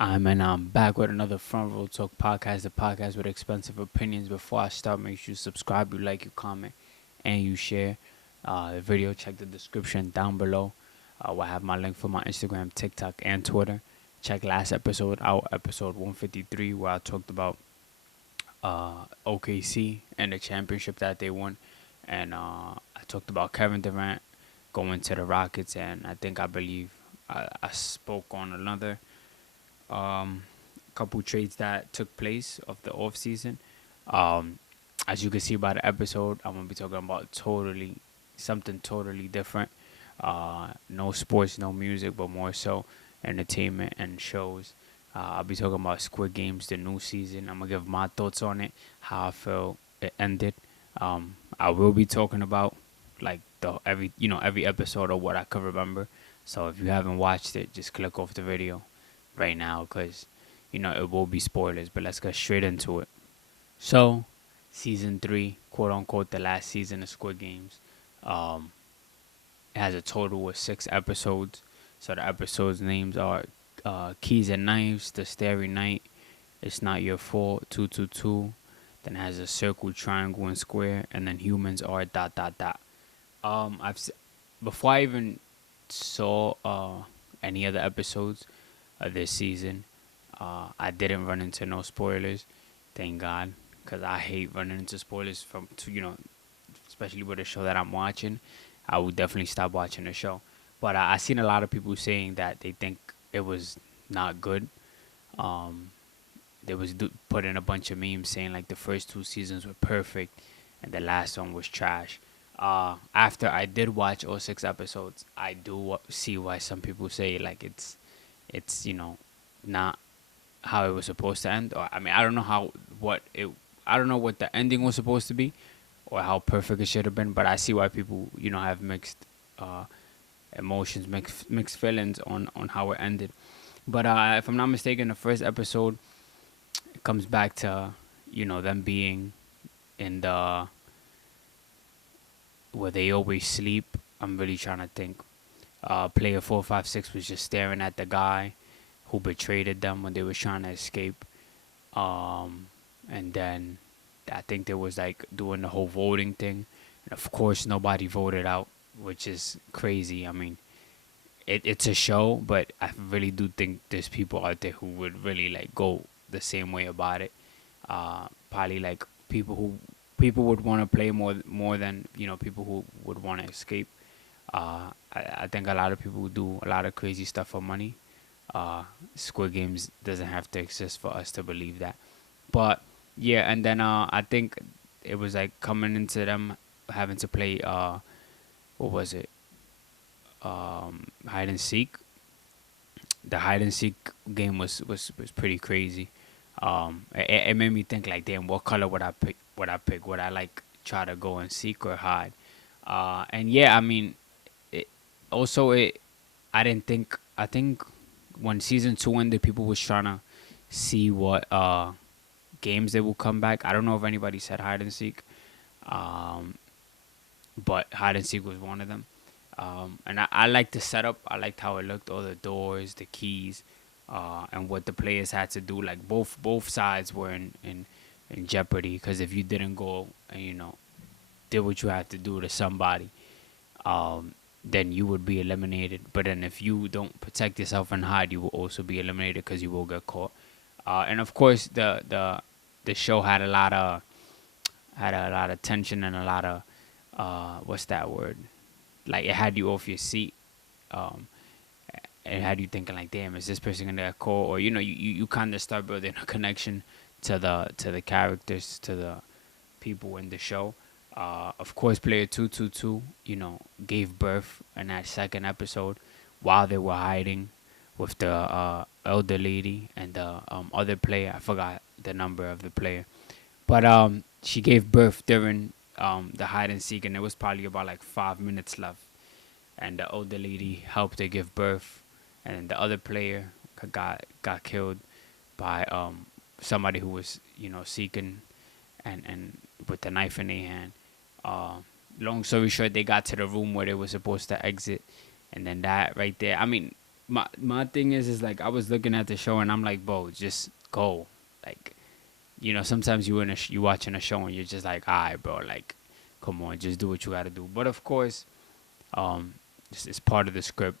I'm back with another Front Row Talk podcast, the podcast with expensive opinions. Before I start, make sure you subscribe, you like, you comment, and you share the video. Check the description down below. Where I have my link for my Instagram, TikTok, and Twitter. Check last episode out, episode 153, where I talked about OKC and the championship that they won. And I talked about Kevin Durant going to the Rockets, and I believe I spoke on another um, couple trades that took place of the off season. Um, as you can see by the episode, I'm gonna be talking about something totally different. No sports, no music, but more so entertainment and shows. I'll be talking about Squid Games, the new season. I'm gonna give my thoughts on it, how I feel it ended. I will be talking about like the every episode of what I could remember. So if you haven't watched it, just click off the video right now because it will be spoilers. But let's get straight into it. So, season 3, quote unquote, the last season of Squid Games. Um, it has a total of 6 episodes. So the episodes' names are Keys and Knives, The Starry Night, It's Not Your Fault, 222. Then it has a circle, triangle, and square, and then humans are dot dot dot. Before I even saw any other episodes of this season, I didn't run into no spoilers, thank God, because I hate running into spoilers especially with a show that I'm watching. I would definitely stop watching the show. But I seen a lot of people saying that they think it was not good. Um, they was putting a bunch of memes saying like the first 2 seasons were perfect and the last one was trash. After I did watch all 6 episodes, I do see why some people say like it's not how it was supposed to end. Or I mean, I don't know I don't know what the ending was supposed to be, or how perfect it should have been. But I see why people have mixed uh, emotions, mixed feelings on how it ended. But if I'm not mistaken, the first episode comes back to them being in the where they always sleep. I'm really trying to think. Player 456 was just staring at the guy who betrayed them when they were trying to escape. And then I think there was like doing the whole voting thing. And of course, nobody voted out, which is crazy. I mean, it's a show, but I really do think there's people out there who would really like go the same way about it. Probably like people would want to play more than people who would want to escape. I think a lot of people do a lot of crazy stuff for money. Squid Games doesn't have to exist for us to believe that. But yeah, and then I think it was like coming into them having to play what was it? Hide and seek. The hide and seek game was pretty crazy. It made me think like, damn, what color would I pick? Would I like try to go and seek or hide? And yeah, I mean, it, also it. I didn't think. I think when season 2 ended, people was trying to see what games they will come back. I don't know if anybody said hide and seek, um, but hide and seek was one of them. And I liked the setup. I liked how it looked, all the doors, the keys, and what the players had to do. Like both sides were in jeopardy because if you didn't go and did what you had to do to somebody, then you would be eliminated. But then if you don't protect yourself and hide, you will also be eliminated because you will get caught. And of course, the show had a lot of tension and a lot of what's that word? Like it had you off your seat. Um, it had you thinking like, damn, is this person gonna get caught? Or you kind of start building a connection to the characters, to the people in the show. Of course, player 222, gave birth in that second episode while they were hiding with the elder lady and the other player. I forgot the number of the player, but she gave birth during the hide and seek, and it was probably about like 5 minutes left. And the older lady helped her give birth, and the other player got killed by somebody who was seeking and with the knife in their hand. Uh, Long story short, they got to the room where they were supposed to exit, and then that right there. I mean, my thing is like I was looking at the show and I'm like, bro, just go. Like, sometimes you watching a show and you're just like, all right, bro, like, come on, just do what you gotta do. But of course, um, it's part of the script.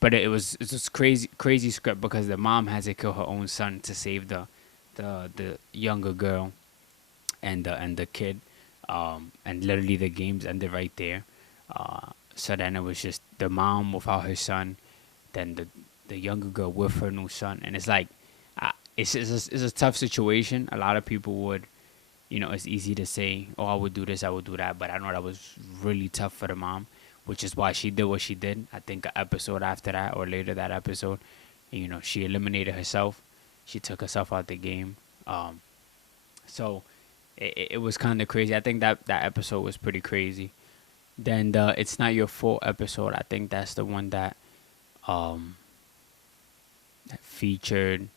But it's this crazy script because the mom had to kill her own son to save the younger girl and the kid, and literally the games ended right there. So then it was just the mom without her son, then the younger girl with her new son, and it's like, it's a tough situation. A lot of people would, it's easy to say, oh, I would do this, I would do that, but I know that was really tough for the mom, which is why she did what she did. I think an episode after that or later that episode, she eliminated herself. She took herself out the game. So it was kind of crazy. I think that episode was pretty crazy. Then the It's Not Your Fault episode, I think that's the one um, that featured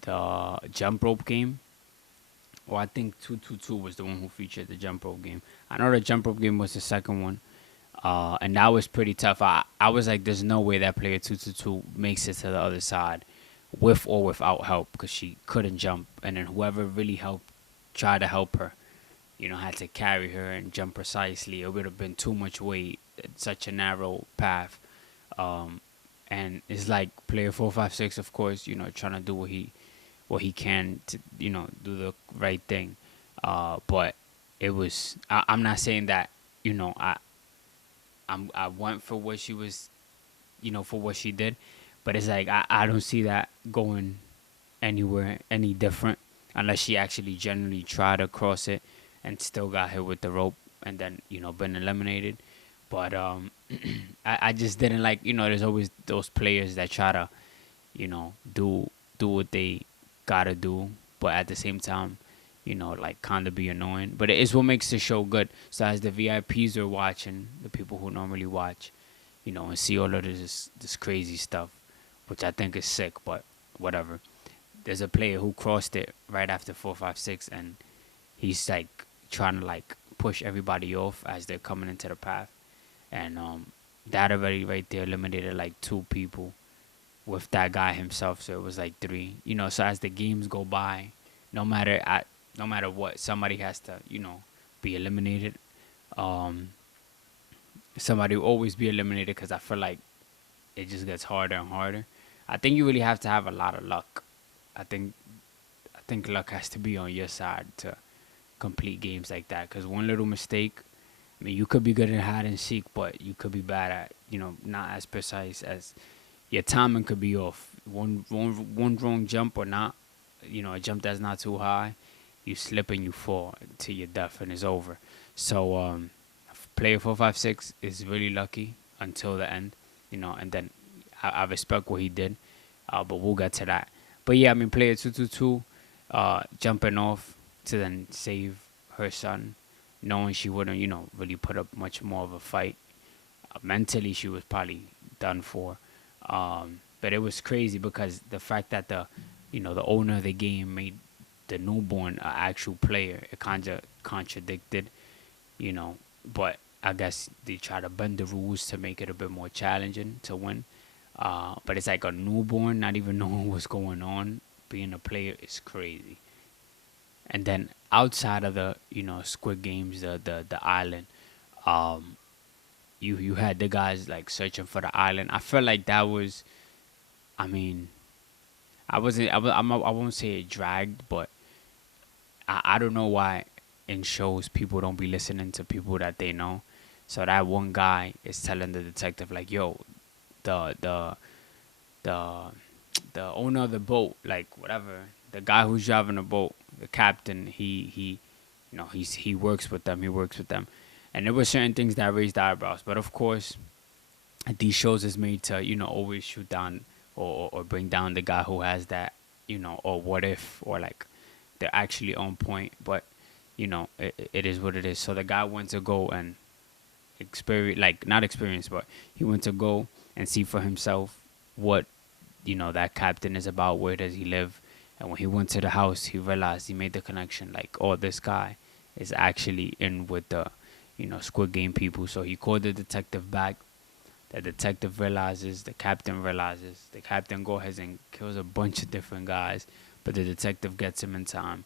the jump rope game. Or I think 222 was the one who featured the jump rope game. I know the jump rope game was the second one. And that was pretty tough. I was like, there's no way that player 222 makes it to the other side with or without help because she couldn't jump. And then whoever really helped, tried to help her, had to carry her and jump precisely. It would have been too much weight, such a narrow path. Um, and it's like player 456, of course, trying to do what he can to, do the right thing. But it was, I'm not saying that, I went for what she was, for what she did, but it's like I don't see that going anywhere any different unless she actually genuinely tried to cross it and still got hit with the rope and then been eliminated. But I just didn't like, there's always those players that try to do what they gotta do, but at the same time, like kind of be annoying. But it is what makes the show good. So as the VIPs are watching, the people who normally watch, and see all of this crazy stuff, which I think is sick, but whatever. There's a player who crossed it right after 456, and he's like trying to like push everybody off as they're coming into the path, and that already right there eliminated like two people with that guy himself, so it was like three. So as the games go by, no matter what, somebody has to be eliminated. Um, Somebody will always be eliminated because I feel like it just gets harder and harder. I think you really have to have a lot of luck. I think luck has to be on your side to complete games like that. Because one little mistake, I mean, you could be good at hide and seek, but you could be bad at not as precise as your timing could be off. One wrong jump or not, a jump that's not too high, you slip and you fall to your death and it's over. So player 456 is really lucky until the end, and then I respect what he did, but we'll get to that. But yeah, I mean, player 222 jumping off to then save her son, knowing she wouldn't, really put up much more of a fight. Mentally, she was probably done for. But it was crazy because the fact that the owner of the game made the newborn an actual player, it kind of contradicted, but I guess they try to bend the rules to make it a bit more challenging to win. But it's like a newborn, not even knowing what's going on, being a player is crazy. And then outside of the Squid Games, the island, um, you had the guys like searching for the island. I felt like that was, I mean, I wasn't, I won't say it dragged, but I don't know why in shows people don't be listening to people that they know. So that one guy is telling the detective like, "Yo, the the the the owner of the boat, like whatever, the guy who's driving the boat, the captain, he works with them. He works with them." And there were certain things that raised eyebrows, but of course, these shows is made to always shoot down or bring down the guy who has that or what if or like they're actually on point, but it is what it is. So the guy went to go and experience, like not experience, but he went to go and see for himself what that captain is about. Where does he live? And when he went to the house, he realized, he made the connection, like, oh, this guy is actually in with the Squid Game people. So he called the detective back, The detective realizes, the captain realizes. The captain goes ahead and kills a bunch of different guys, but the detective gets him in time.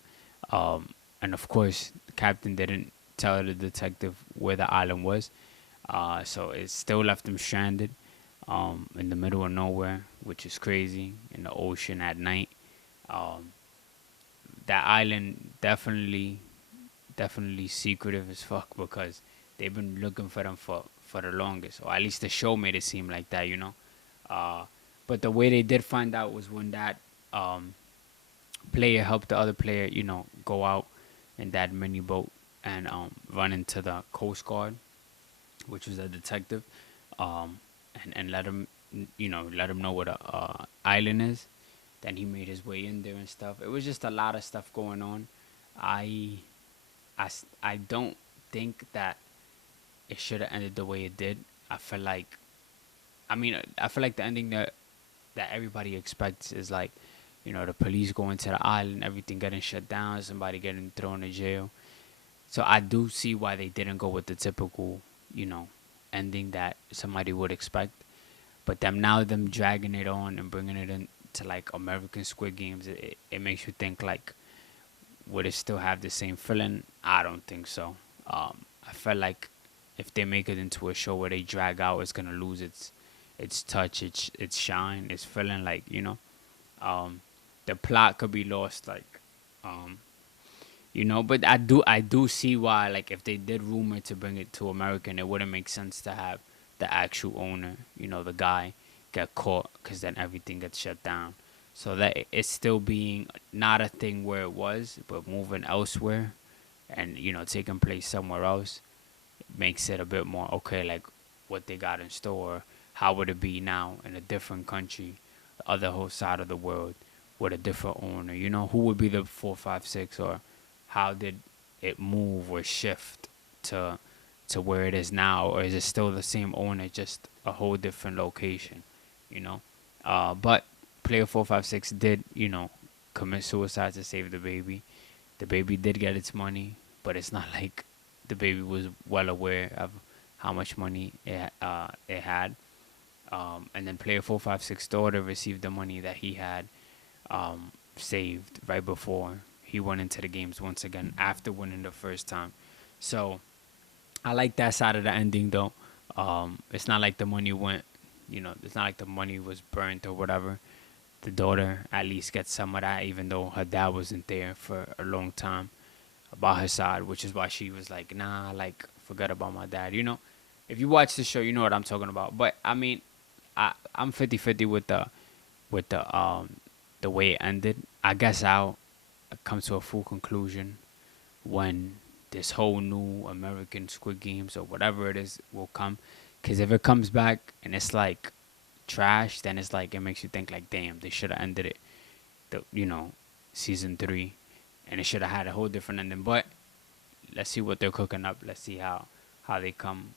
Um, and of course, the captain didn't tell the detective where the island was, so it still left him stranded in the middle of nowhere, which is crazy, in the ocean at night. Um, that island definitely secretive as fuck because they've been looking for them for the longest, or at least the show made it seem like that, you know. Uh, but the way they did find out was when that um, player helped the other player, you know, go out in that mini boat and run into the Coast Guard, which was a detective, um, and let him, you know, let him know what a island is. Then he made his way in there and stuff. It was just a lot of stuff going on. I I don't think that it should have ended the way it did. I feel like, I mean, I feel like the ending that everybody expects is like, you know, the police going to the island, everything getting shut down, somebody getting thrown in jail. So I do see why they didn't go with the typical, you know, ending that somebody would expect. But them dragging it on and bringing it into like American Squid Games, it makes you think like, would it still have the same feeling? I don't think so. I felt like if they make it into a show where they drag out, it's gonna lose its touch, its shine, its feeling. Like, you know, um, the plot could be lost. Like, um, you know, but I do see why. Like, if they did rumor to bring it to American, it wouldn't make sense to have the actual owner, you know, the guy, get caught because then everything gets shut down. So that it's still being not a thing where it was, but moving elsewhere, and you know, taking place somewhere else makes it a bit more okay. Like what they got in store, how would it be now in a different country, the other whole side of the world, with a different owner? You know, who would be the 456, or how did it move or shift to where it is now, or is it still the same owner, just a whole different location? You know, but player 456 did, you know, commit suicide to save the baby. The baby did get its money, but it's not like the baby was well aware of how much money it had. And then player 456 daughter received the money that he had saved right before he went into the games once again after winning the first time. So I like that side of the ending though. It's not like the money went, you know, it's not like the money was burnt or whatever. The daughter at least gets some of that, even though her dad wasn't there for a long time by her side, which is why she was like, nah, like, forget about my dad. You know, if you watch the show, you know what I'm talking about. But I mean, I'm 50-50 with the way it ended. I guess I'll come to a full conclusion when this whole new American Squid Games or whatever it is will come. Because if it comes back and it's like trash, then it's like it makes you think like, damn, they should have ended it, you know, season 3, and it should have had a whole different ending. But let's see what they're cooking up. Let's see how they come,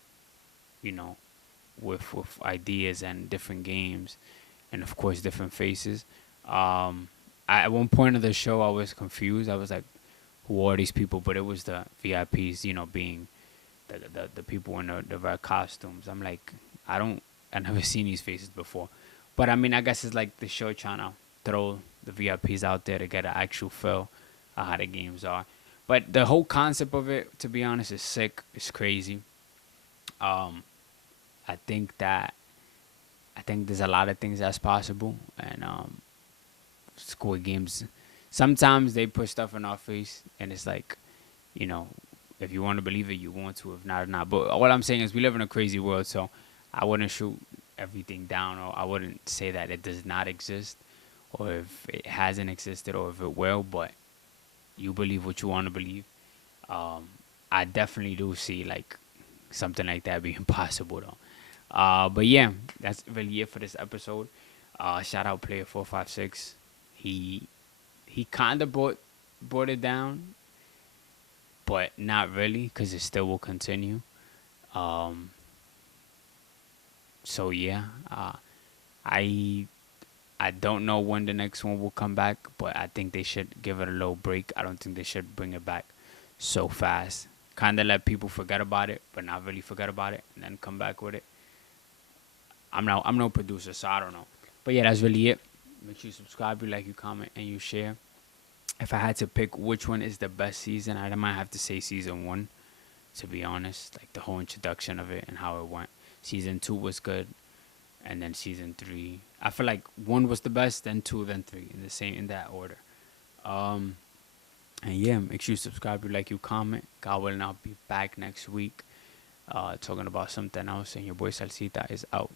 you know, with ideas and different games, and of course different faces. At one point of the show, I was confused. I was like, who are these people? But it was the VIPs, you know, being the people in the red costumes. I'm like, I never seen these faces before. But I mean, I guess it's like the show trying to throw the VIPs out there to get an actual feel of how the games are. But the whole concept of it, to be honest, is sick. It's crazy. Um, I think that I think there's a lot of things that's possible, and Squid Games. Sometimes they put stuff in our face, and it's like, you know, if you want to believe it, you want to. If not, not. But what I'm saying is, we live in a crazy world, so I wouldn't shoot everything down, or I wouldn't say that it does not exist, or if it hasn't existed, or if it will. But you believe what you want to believe. Um, I definitely do see like something like that being possible though. But yeah, that's really it for this episode. Shout out player 456. He he kind of brought it down, but not really because it still will continue. Um, so yeah, I I don't know when the next one will come back, but I think they should give it a little break. I don't think they should bring it back so fast. Kind of let people forget about it, but not really forget about it, and then come back with it. I'm no producer, so I don't know. But yeah, that's really it. Make sure you subscribe, you like, you comment, and you share. If I had to pick which one is the best season, I might have to say season one. To be honest, like the whole introduction of it and how it went. Season two was good, and then season three. I feel like one was the best, then two, then three, in that order. Um, and yeah, make sure you subscribe, you like, you comment. God willing, I'll be back next week, talking about something else. And your boy Salsita is out.